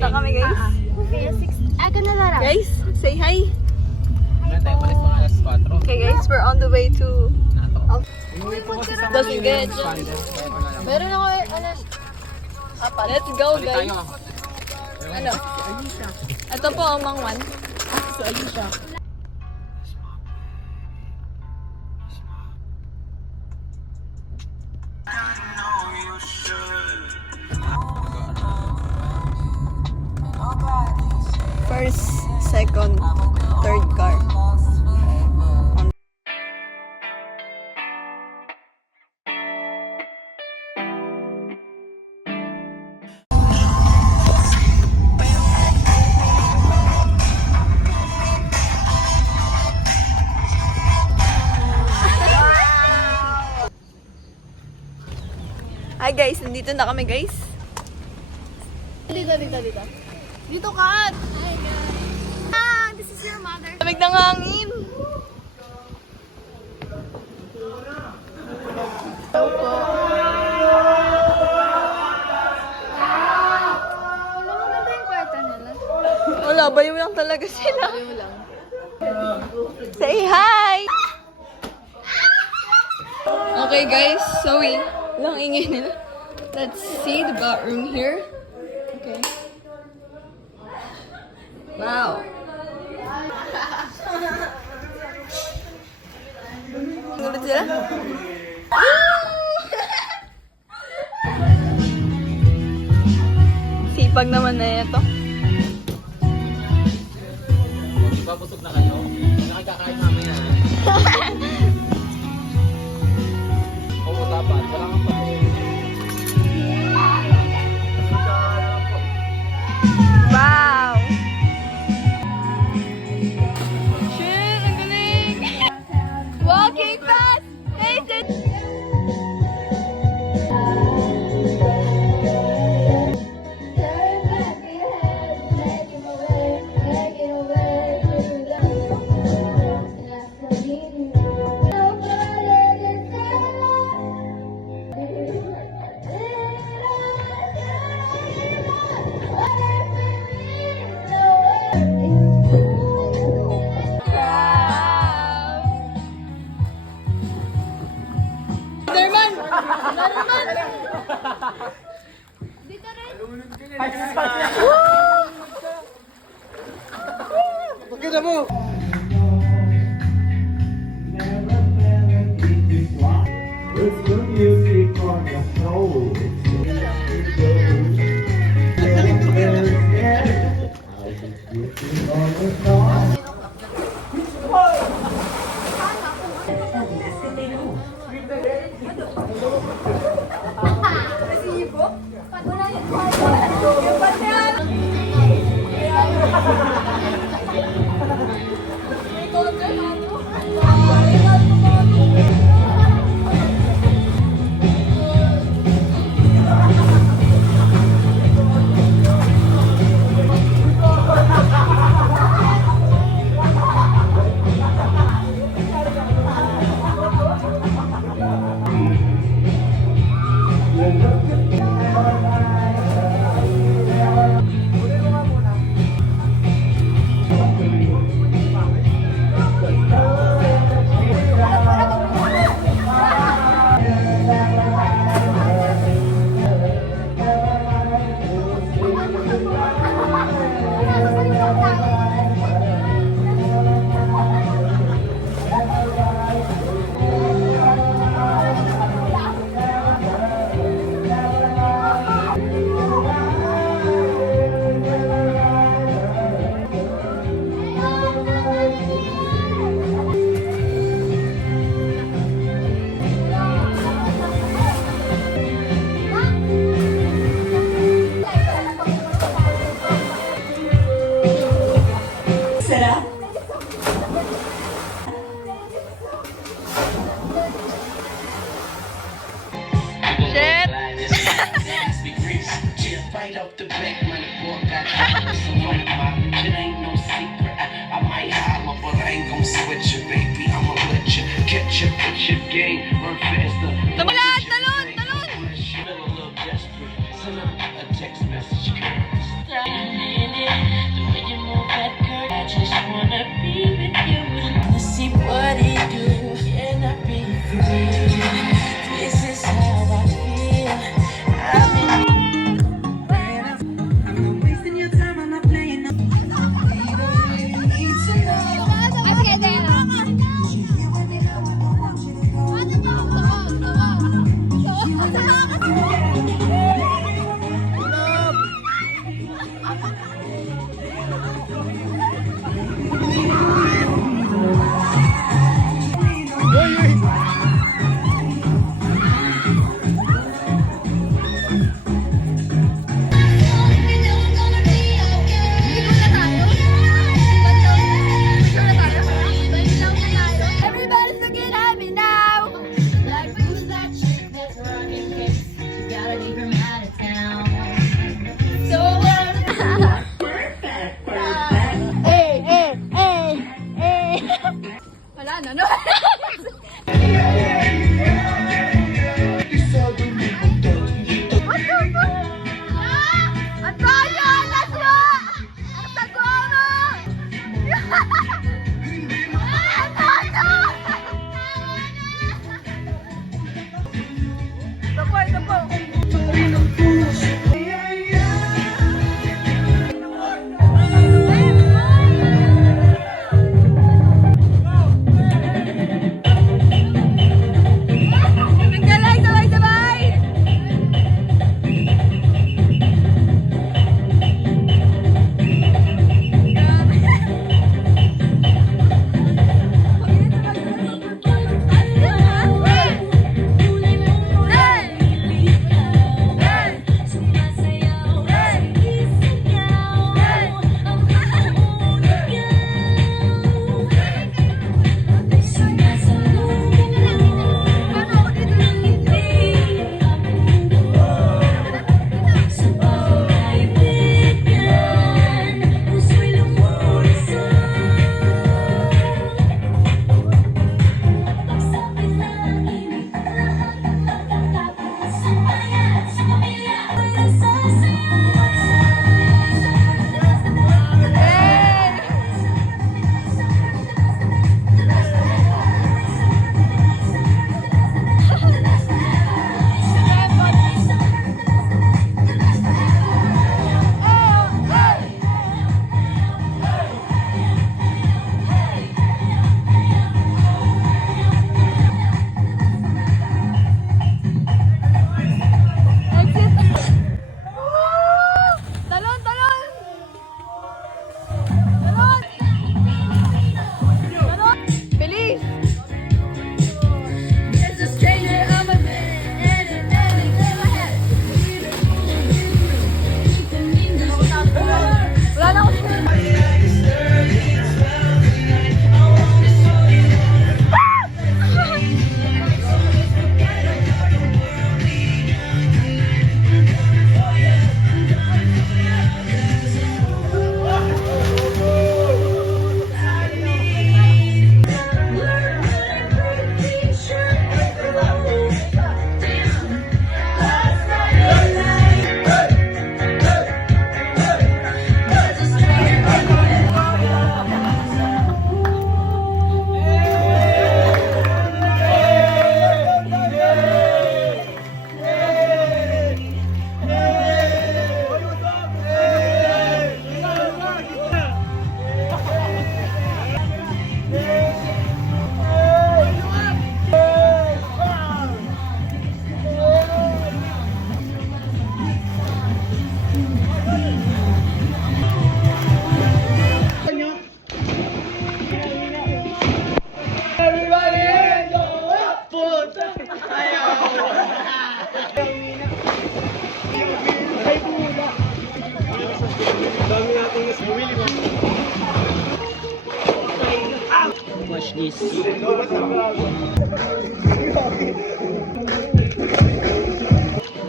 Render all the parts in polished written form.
na kami, guys. Kaya 6. Aga na lang. Guys, say hi. Tayo palis mga alas 4. Okay, guys, we're on the way to... Inuwi po kasi sa Doesn't get you. Meron ako, ano, Let's go, guys. Tayo. Ano? Ito po ang mangwan. Si Alicia. First, second, third car. Hi guys, nandito na kami guys. Dito. Dito, Kat! Hi, guys! Ah, this is your mother. Lamig ng hangin. Wala maganda yung kwarta nila. Wala, bayo lang talaga sila. Ayaw lang. Say hi! Okay guys, so lang ingay nila. Let's see the bathroom here. Okay. Wow. Nulit sila? Sipag naman na ito. Ibabusog na kayo. Nakikakain namin yan. Oo, dapat. Wala kang patuloy. Wow! Shit, ang galing! Walking fast! Faces! Derman! Dito rin. Pagkita mo! It's the music on the soul. Shit! Right off the back, money boy got some money, mom. It ain't no secret. I might holler, but I ain't gon' switch you, baby. I'ma let you catch you, put your game, run faster. Tumulan! Talon! Talon! Feel a little desperate. Send her a text message, girl. The way you move that curve, I just wanna be with you. Wanna see what it do. Can I be free? This is how I feel. I'm in. I'm not wasting your time. I'm not playing. No. We don't really need to know. Everybody's looking at me now. Like who's that chick that's running kiss? You gotta leave from out of town. So Hey, hey, hey, hey. Wala na, no? What the fuck? Antonio, laswa! Ang sagwa mo! Antonio! Ito po. Sabay! Watch this.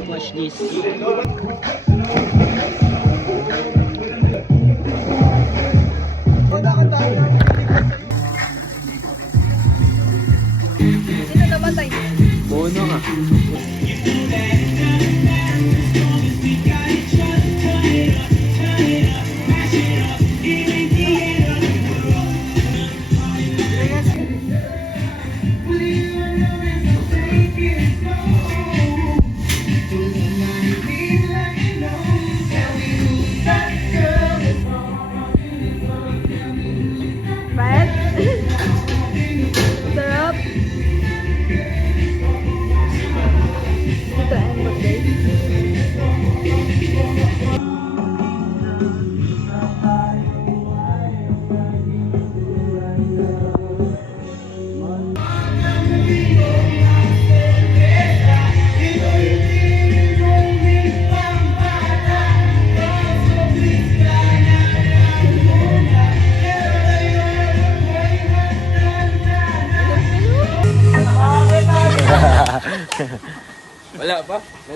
Watch this. Sino namatay? Bono ka.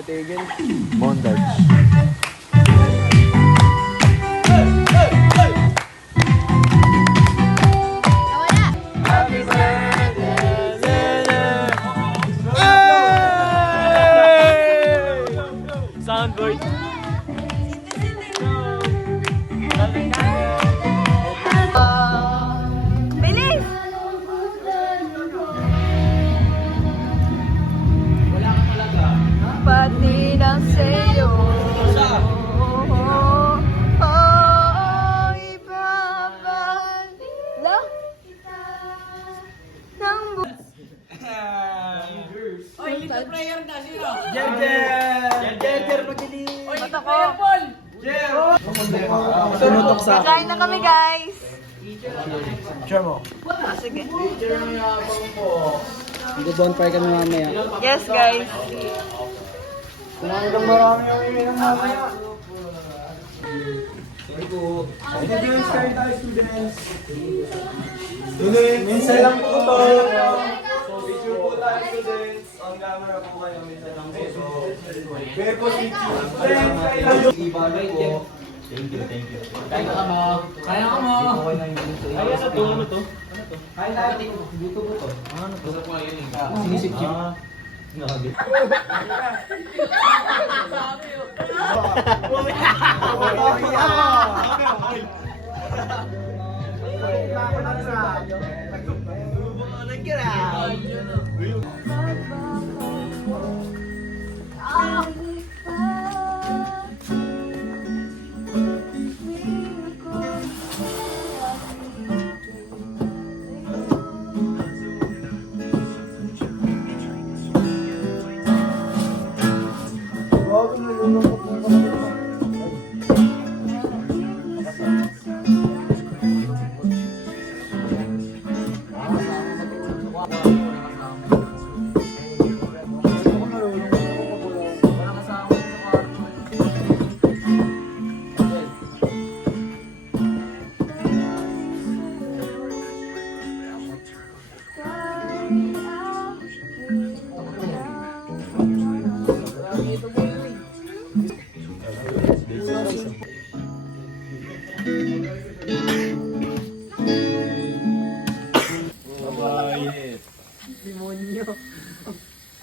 titigil. Montage. Soundboard. Bilis! Pati ng sayo. Ibabalik ng Mata ko. Tumutok sa akin. Kain na kami, guys. Picture mo. Sige. Mag-bonfire kami mamaya. Yes, guys. Kumain lang marami yung iminang mamaya. Students, kain tayo students. Students, minsan lang po to. So, picture po tayo students. On camera po kayo, minsan lang po. So, very positive. Students, kain lang yung ibalik po. Thank you. Kaya ka mo. Kaya ka mo. Kaya sa to. Ano to? Kain natin. Dito po to. Ano to? Sa po yun eh. Sinisip-sip.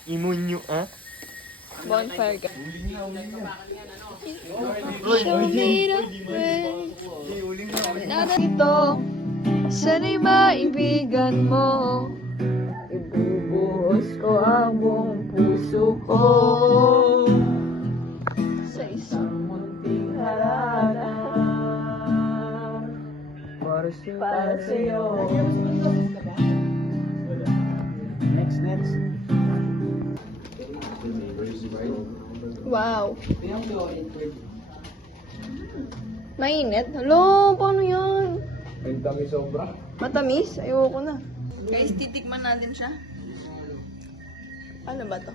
Imunyo, ah? Bonfire, guys. Show me the way. Narito, sana'y maibigan mo. Ibubuhos ko ang buong puso ko sa isang munting harana para sa'yo. Next. Wow. Mainit? Hello, paano yan? Ang dami sobra. Matamis? Ayoko na. Guys, titikman natin siya. Ano ba to?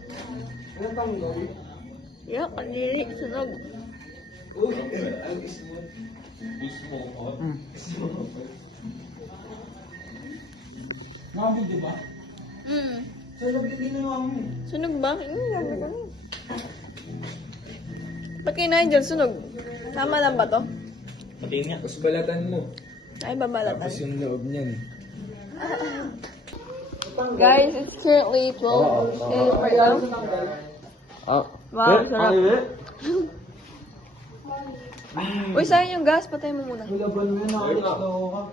Ano tang gawin? Yak, kalili. Sunog. Mabog, di ba? Sa labi din na namin. Sunog ba? Sabi ko na. Ba't kinain dyan? Sunog. Tama lang ba to? Tapos balatan mo. Ay, babalatan. Tapos yung loob niyan. Guys, it's currently 12 a.m. right now. Wow, sarap. Uy, sayang yung gas. Patay mo muna. Laban mo na ako.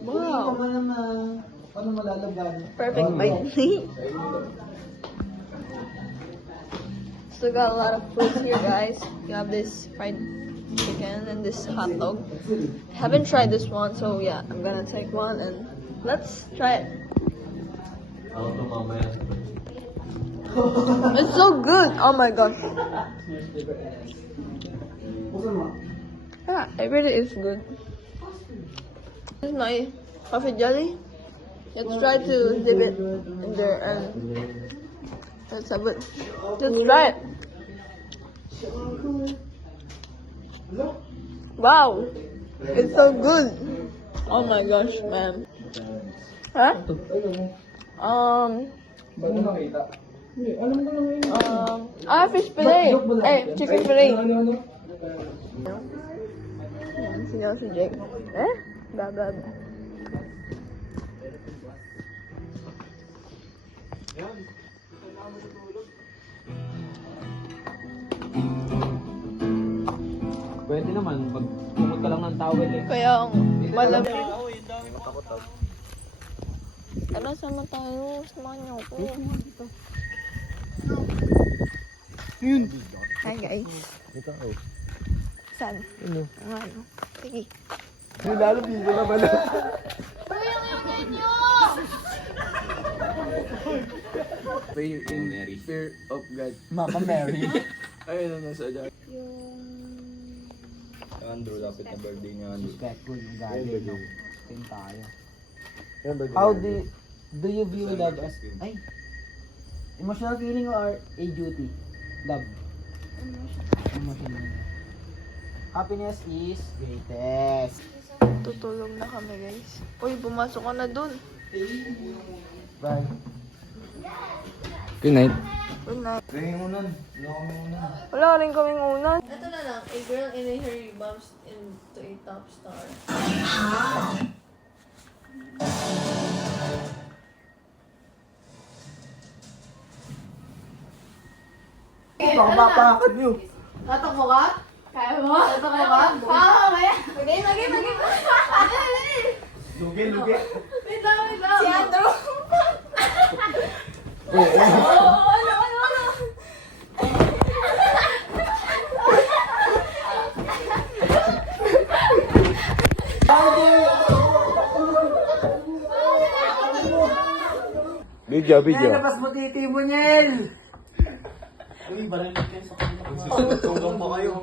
Wow. Paano malalaban? Perfect bite. Still got a lot of foods here, guys. You have this fried chicken and this hot dog. Haven't tried this one, so yeah, I'm gonna take one and let's try it. It's so good. Oh my gosh. Yeah, it really is good. This is my coffee jelly. Let's try to dip it in there and let's have it. Let's try it. Wow, it's so good. Oh my gosh, man. Huh? Ba't mo nakita? Fish fillet. Chicken fillet. Sigaw si Jake. Blah, blah, blah. Pwede naman, pag kumot ka lang ng towel eh. Kaya ang malamig. Tara, sama tayo. Samahan niyo ako. Hi guys. Saan? Ano? Sige. In fear of God. Mama Mary. Ayun na nasa dyan. Andrew, lapit na birthday niya. Respectful, galing, no? Tin tayo. How How do you view love as, emotional feeling or a duty? Love. Emotional. Happiness is greatest. Tutulog na kami guys. Uy, pumasok ka na dun. Bye. Good night. Good night. Tingin mo nun. Wala kami unan. Wala rin kaming unan. Ito na lang. A girl in a hurry bumps into a top star. Pakapakad niyo. Tatakbo ka? Kaya mo? Tatakbo ka? Kaya. Lagi. Lugi. Wait lang. Si Andrew. Ano? Video. Labas mo titi mo, Niel! Tunggang pa kayo.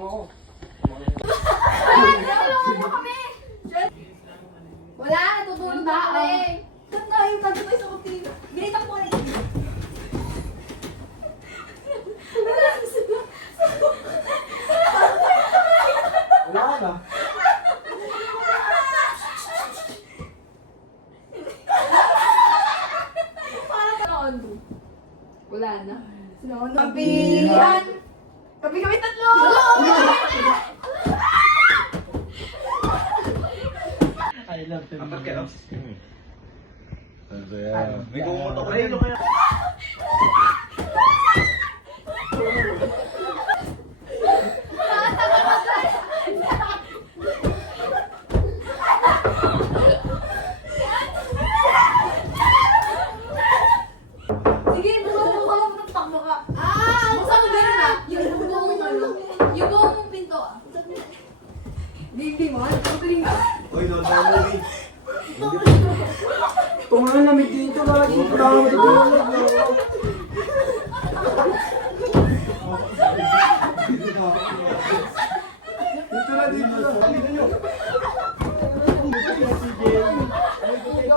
Wala, natutulog na kami. Saan nga yung kanto tayo sa kutina? Ginitang po rin. Wala na. Wala na. Kapihan! Kapi kami tatlo! I love to Apat kayo? May kumot ako rin. Sige, buka mo ng takbo ka. Buksan mo gano'n ah. Yung buong pinto ah. Hindi mo, pagaling ka. Uy, Lord, movie. Tungan na may dito, lagi ko na matutulog.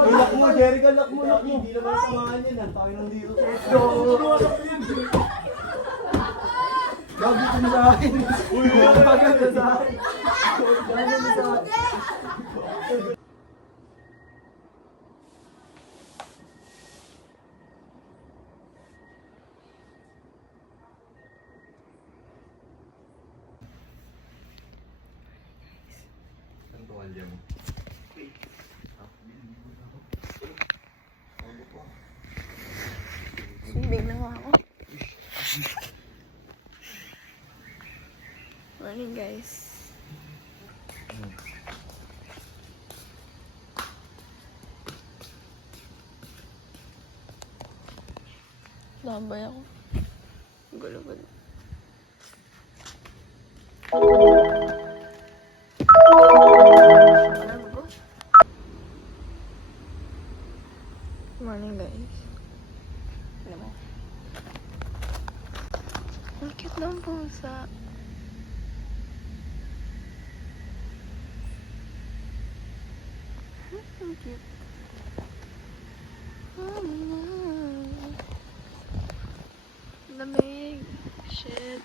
Lock mo, Jerica, lock mo. Hindi naman samahan yan. Ang tayo ng dito. Gabi ko sa akin. Uy, maganda sa akin. Ang tuwalya mo. Sibig na nga ako. Morning guys. Tambay ako. Gulo-gulo. Morning guys. Alam mo. Ang cute ng pusa. Ang cute. Lamig. Shit.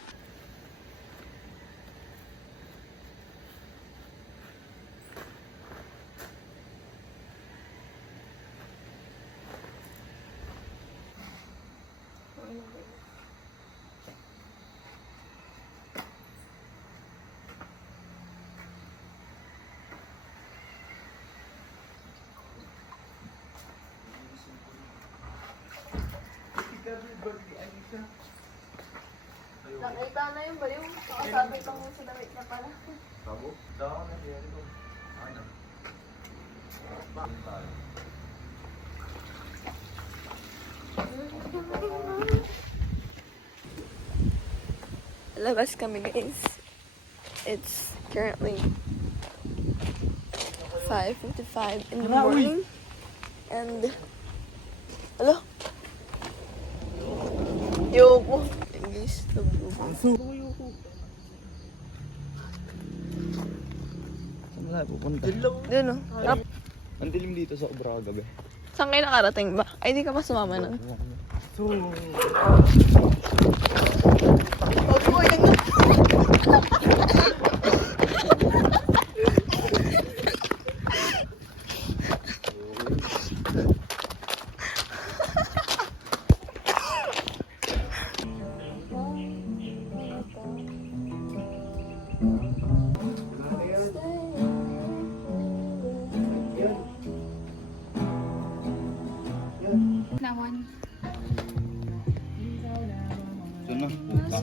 Oh, Nakita na yun ba yung nakasabi pang sa damit niya pala? Tabo? Daw na yan. Ano? Bakit tayo? Labas kami guys. It's currently 5:55 in the morning. And hello. Yoko. English. Saan tayo pupunta? Doon o. Ang dilim dito sa Obraga, gabi. Saan kayo nakarating ba? Ay, di ka pa sumama nun. Ito na, puta.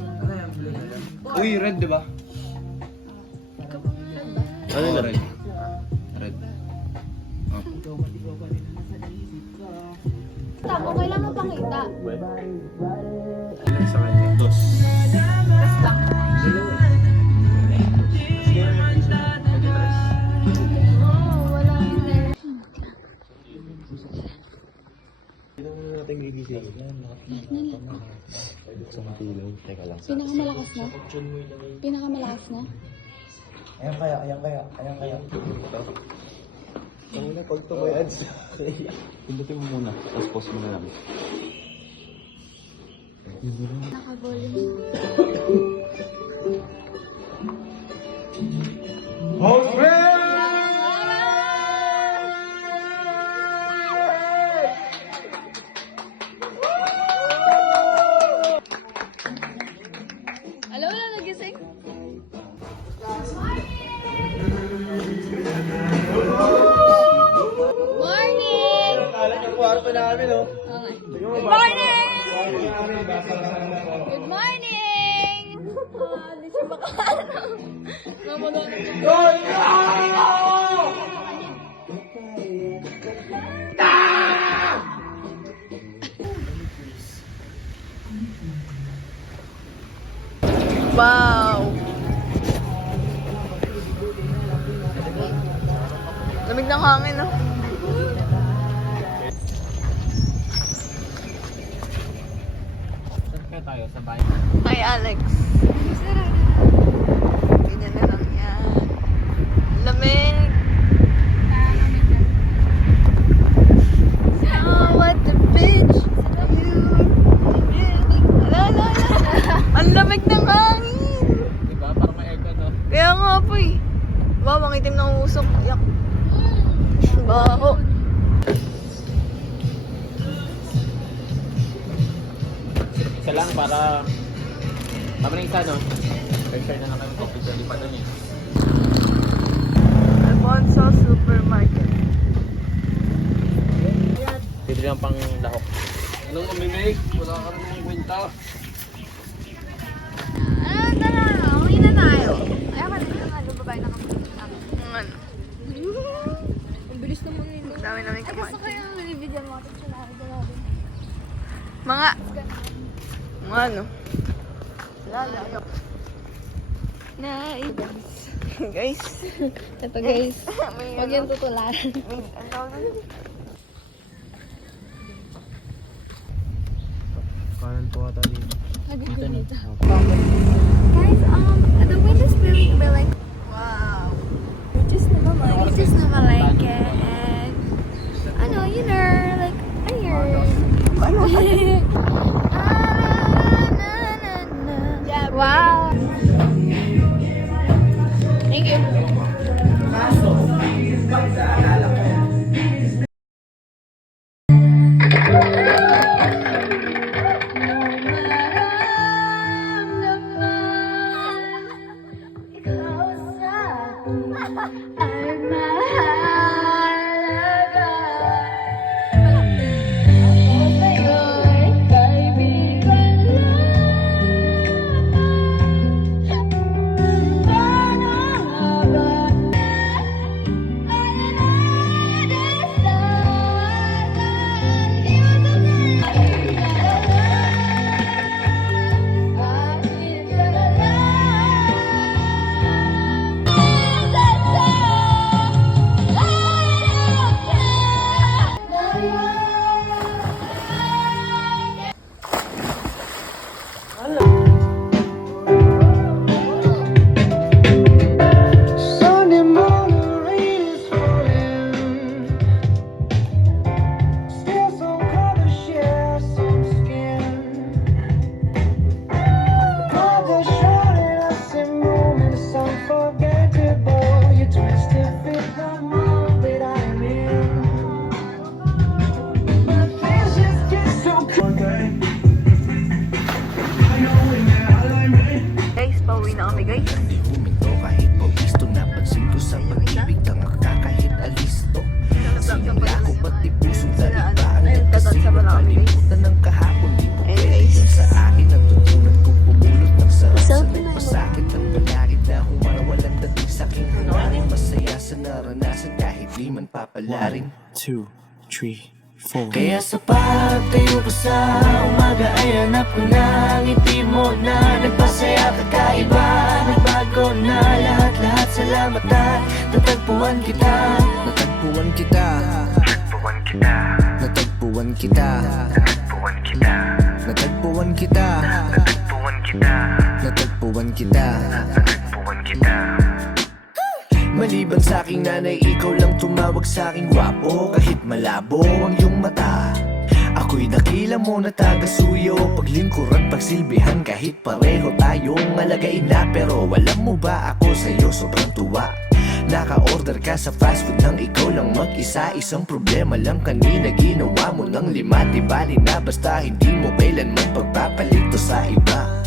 Uy, red, di ba? Ano na red? Red. Oh. Tamo, kailangan pakita. Ilan sa kanya? Dos. Pinakamalakas na? Pinakamalakas na? Ayan kaya. Ang una, pag tumoy ads. Pindutin mo muna, tapos pause mo na lang. Naka-volume. Alam mo na nagising? Morning! Alam ang kwarto namin, oh. Good morning! Good morning! Hindi siya makaano. Wow! Lamig ng hangin, no? Saan kaya tayo? Sa bahay? Hi, Alex. Ganyan na lang yan. Lamig. So, what the bitch you really... Ala. Ang lamig ng hangin. Diba? Parang may aircon, no? Kaya nga po eh. Wow, ang itim ng usok. Yak. Baho. Isa lang para... Tama na isa, no? Share na lang kami coffee sa lipa doon eh. Alfonso Supermarket. Pwede lang pang lahok. Anong umimig? Wala ka rin ng kwenta. Tara, uwi na tayo. Ayaw ka na babae na kami. Ano? Ang bilis naman nila. Dami namin Gusto kumain. ko yung nilibigyan mo ako sa natin. Mga ano? Lalayo. Nice. Guys. Ito guys, huwag yung tutularan. Ang tawag na yun? Kanan po ata dito. Guys, the wind is really blowing. Wow. Which is naman Which is namalengke and ano, you know, like, ayun. Yeah, wow. Thank you. di man papalaring 2, 3, 4. Kaya sa pagtayo ko sa umaga ay hanap ko na ang ngiti mo na nagpasaya kakaiba. Nagbago na lahat-lahat, salamat at natagpuan kita. Natagpuan kita. Natagpuan kita. Natagpuan kita. Natagpuan kita. Maliban sa aking nanay, ikaw lang tumawag sa aking gwapo. Kahit malabo ang iyong mata, ako'y dakila mo na taga-suyo. Paglingkuran, pagsilbihan, kahit pareho tayong alagay na. Pero alam mo ba ako sa'yo sobrang tuwa. Naka-order ka sa fast food nang ikaw lang mag-isa. Isang problema lang kanina, ginawa mo ng 5. Di bali na basta hindi mo kailanman pagpapalito sa iba.